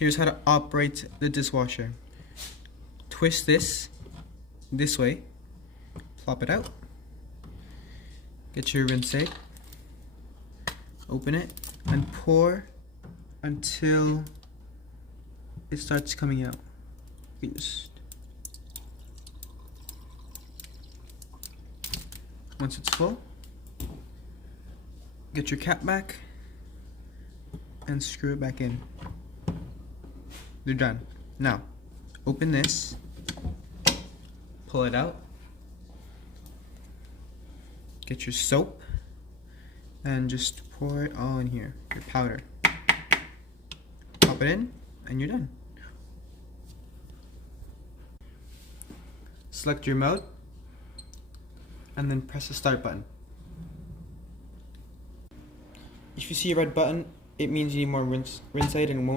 Here's how to operate the dishwasher. Twist this way, plop it out, get your rinse aid, open it, and pour until it starts coming out. Once it's full, get your cap back and screw it back in. They're done. Now, open this, pull it out, get your soap, and just pour it all in here, your powder. Pop it in, and you're done. Select your mode, and then press the start button. If you see a red button, it means you need more rinse aid and won't